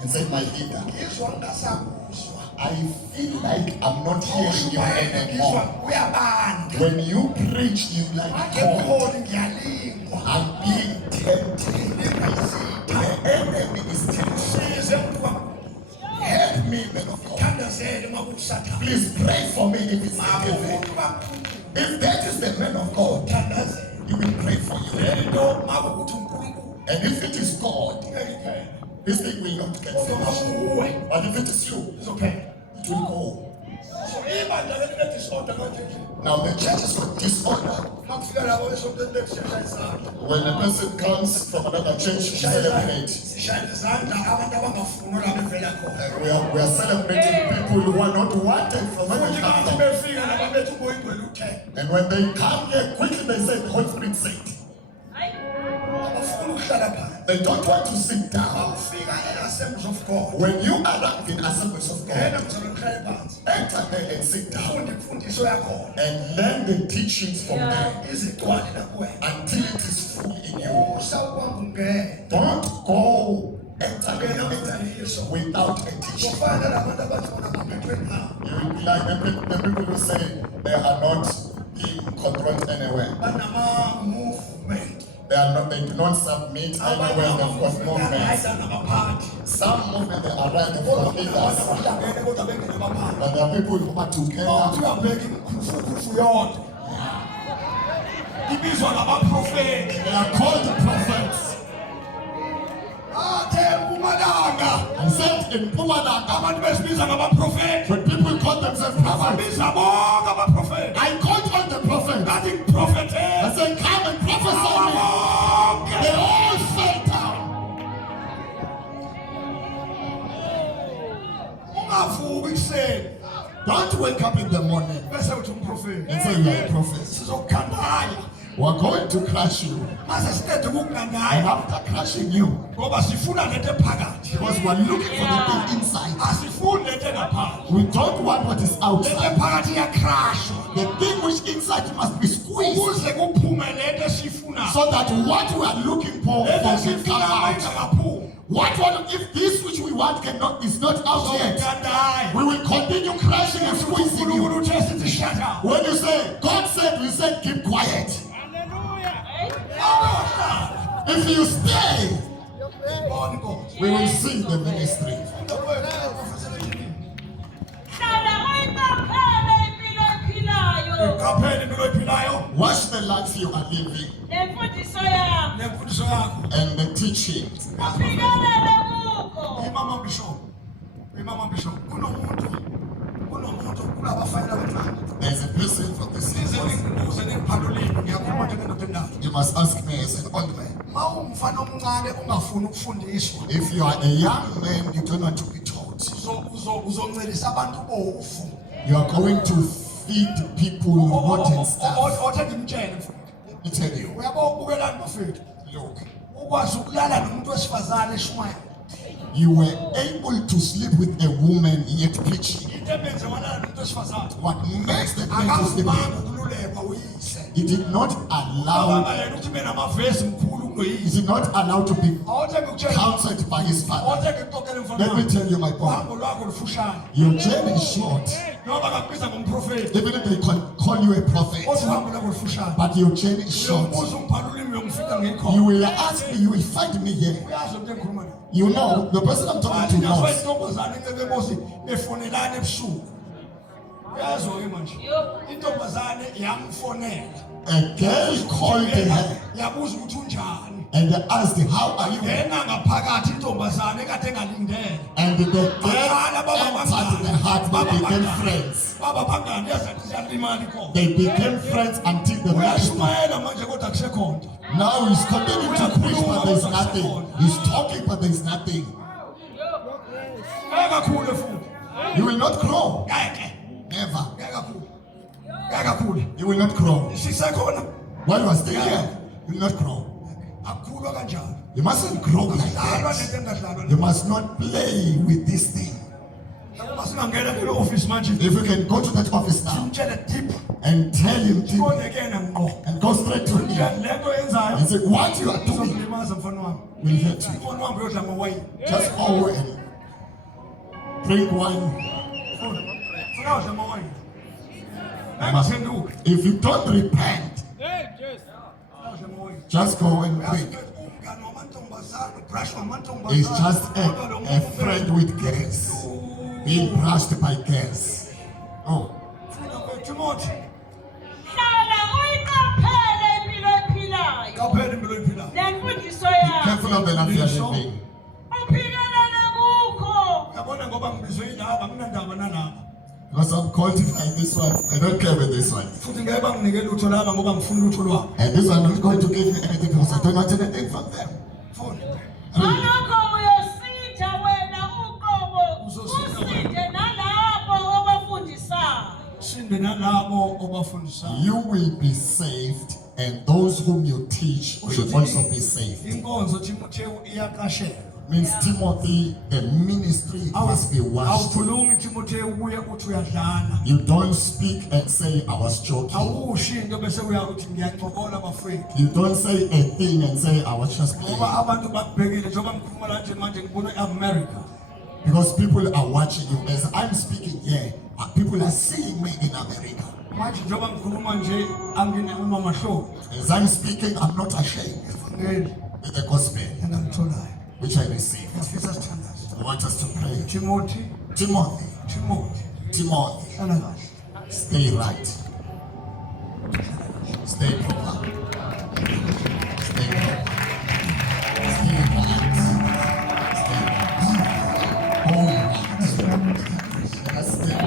and say, my leader, I feel like I'm not hearing you anymore. When you preach, you like God. I'm being tempted. The enemy is tempted. Help me, man of God. Please pray for me if it's given. If that is the man of God, he will pray for you. And if it is God, this thing will not get finished. But if it is you, it's okay. It will go. Now the church is got disorder. When a person comes from another church to celebrate, we are celebrating people who are not wanted from where they come from. And when they come here, quickly they say the Holy Spirit said. They don't want to sit down. When you arrive in assemblies of God, enter there and sit down and learn the teachings from them until it is full in you. Don't go enter without a teaching. You will be like the people who say they are not being controlled anywhere. They do not submit anywhere. They've got movements. Some movement they arrive, they've got leaders. But there are people who are together. They are called the prophets. I said in Pumadanga, when people call themselves prophets, I called all the prophets. I said, come and prophesy me. They all fell down. Don't wake up in the morning and say you are a prophet. We're going to crush you. And after crushing you, because we're looking for the thing inside. We don't want what is outside. The thing which inside must be squeezed, so that what we are looking for can come out. If this which we want is not out yet, we will continue crashing and squeezing you. When you say, God said, we said, keep quiet. If you stay, we will sing the ministry. Watch the life you are living and the teaching. Mama Bishop, There's a person from the city. You must ask me as an old man. If you are a young man, you don't want to be taught. You are going to feed people rotten stuff. Let me tell you. Look. You were able to sleep with a woman yet preaching. What makes the man to sleep with? He did not allow. He did not allow to be counseled by his father. Let me tell you, my boy. Your journey is short. Even if they call you a prophet, but your journey is short. You will ask me, you will find me here. You know, the person I'm talking to knows. A girl called her and they asked, how are you? And the girl entered the heart. They became friends until the next time. Now he's continuing to preach, but there's nothing. He's talking, but there's nothing. You will not grow. Never. You will not grow. While you are still here, you will not grow. You mustn't grow like that. You must not play with this thing. If you can go to that office now and tell him and go straight to him and say, what you are doing will hurt you. Just go and drink wine. If you don't repent, just go and drink. It's just a friend with gas, being brushed by gas. Oh. Careful of the life you are living. Because I'm qualified this one, I don't care with this one. And this one I'm not going to give you anything because I don't want anything from them. You will be saved, and those whom you teach will also be saved. Means Timothy, the ministry must be washed. You don't speak and say, I was joking. You don't say a thing and say, I was just playing. Because people are watching you. As I'm speaking here, people are seeing me in America. As I'm speaking, I'm not ashamed with the gospel which I received. I want us to pray. Timothy. Stay right. Stay proper. Stay proper. Stay right. Stay right. All right. Let's stay.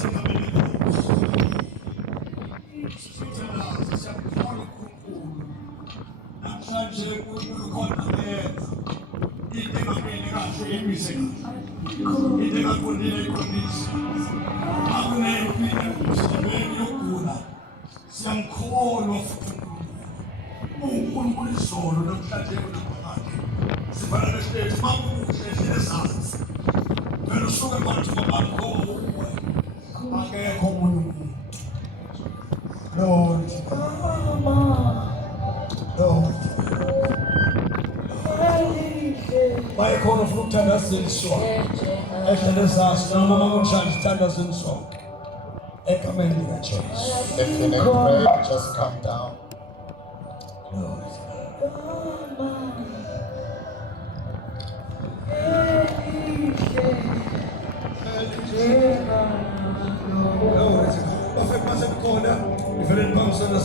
asegameni sithandaza siyakholwa uNkulunkulu namhlanje ukhona ngenza into engamele kahle emise kahle into engaqondile iqondise akunempilo emhlabeni yokugula siyamkholwa futhi uNkulunkulu izolo namhlanje unaphakade sifana nesitethi makuhle esizansi phela usuke manje babakho akekho omunye umuntu Lord bayikhona futhi ukuthandaziswa ehlele zazi noma kunjani sithandaziswa egameni likaJesu. If you need prayer, just come down. Bafika basekhona iveleni bamsana